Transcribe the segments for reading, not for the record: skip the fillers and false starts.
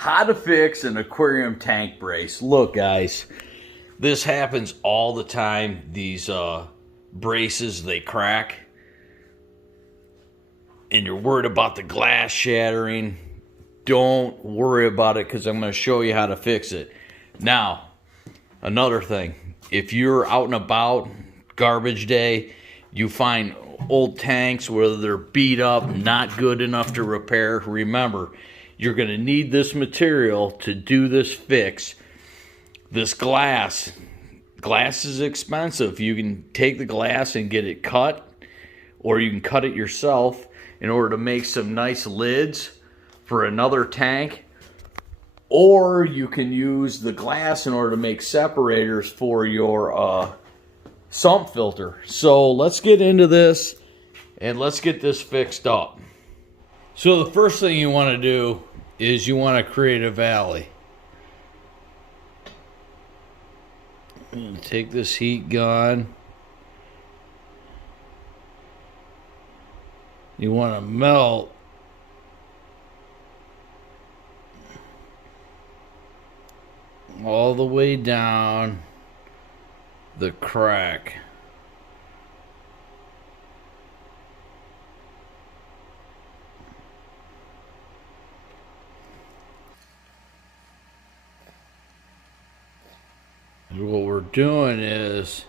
How to fix an aquarium tank brace. Look, guys, this happens all the time. These braces, they crack, and you're worried about the glass shattering. Don't worry about it, because I'm going to show you how to fix it. Now, another thing, if you're out and about, garbage day, you find old tanks where they're beat up, not good enough to repair, remember, you're going to need this material to do this fix. This glass is expensive. You can take the glass and get it cut, or you can cut it yourself in order to make some nice lids for another tank, or you can use the glass in order to make separators for your sump filter. So let's get into this and let's get this fixed up. So the first thing you want to do is you want to create a valley. Take this heat gun. You want to melt all the way down the crack. What we're doing is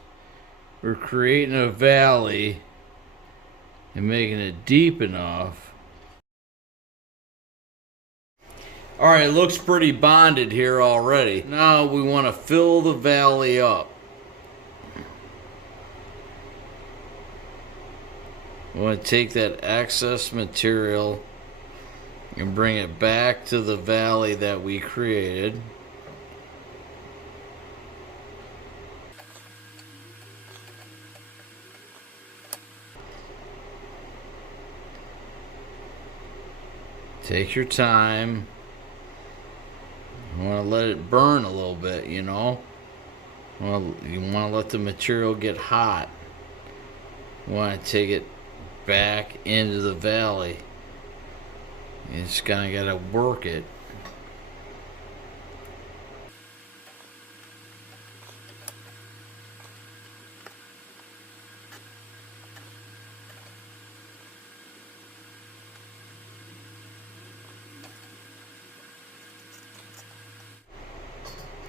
we're creating a valley and making it deep enough. Alright, it looks pretty bonded here already. Now we want to fill the valley up. We want to take that excess material and bring it back to the valley that we created. Take your time. You want to let it burn a little bit, you know. Well, you want to let the material get hot. You want to take it back into the valley. You just kind of got to work it.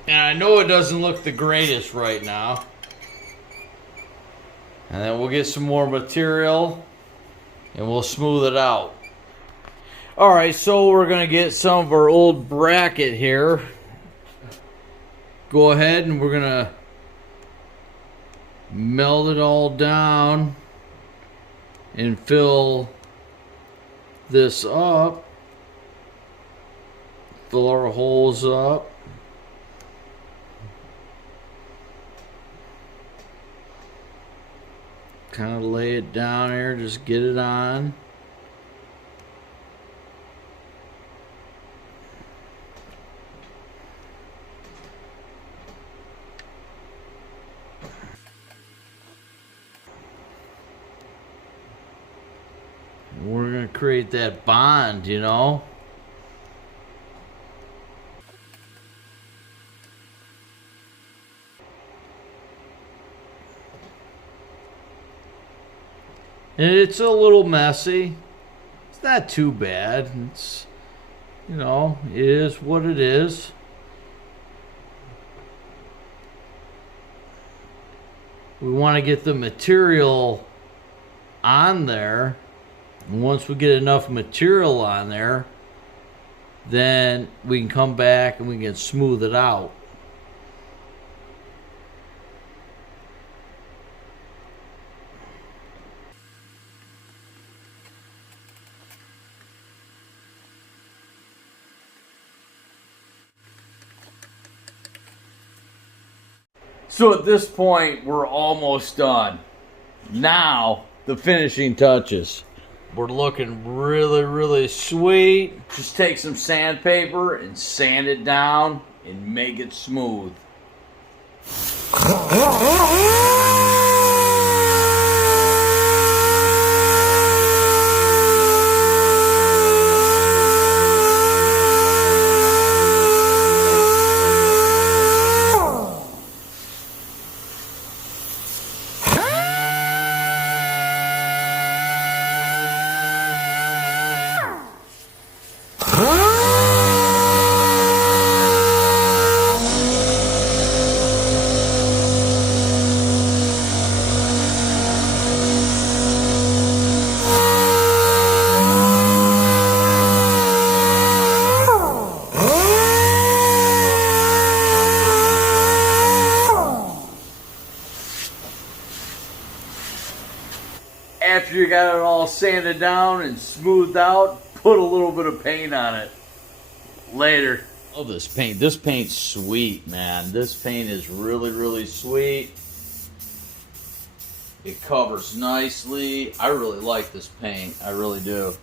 And I know it doesn't look the greatest right now. And then we'll get some more material and we'll smooth it out. Alright, so we're going to get some of our old bracket here. Go ahead and we're going to melt it all down and fill this up. Fill our holes up. Kind of lay it down here, just get it on. We're going to create that bond, you know. And it's a little messy. It's not too bad. It's, you know, it is what it is. We want to get the material on there. And once we get enough material on there, then we can come back and we can smooth it out. So at this point, we're almost done. Now, the finishing touches. We're looking really, really sweet. Just take some sandpaper and sand it down and make it smooth. got it all sanded down and smoothed out, put a little bit of paint on it. Later. Oh, this paint. This paint's sweet, man. This paint is really, really sweet. It covers nicely. I really like this paint. I really do.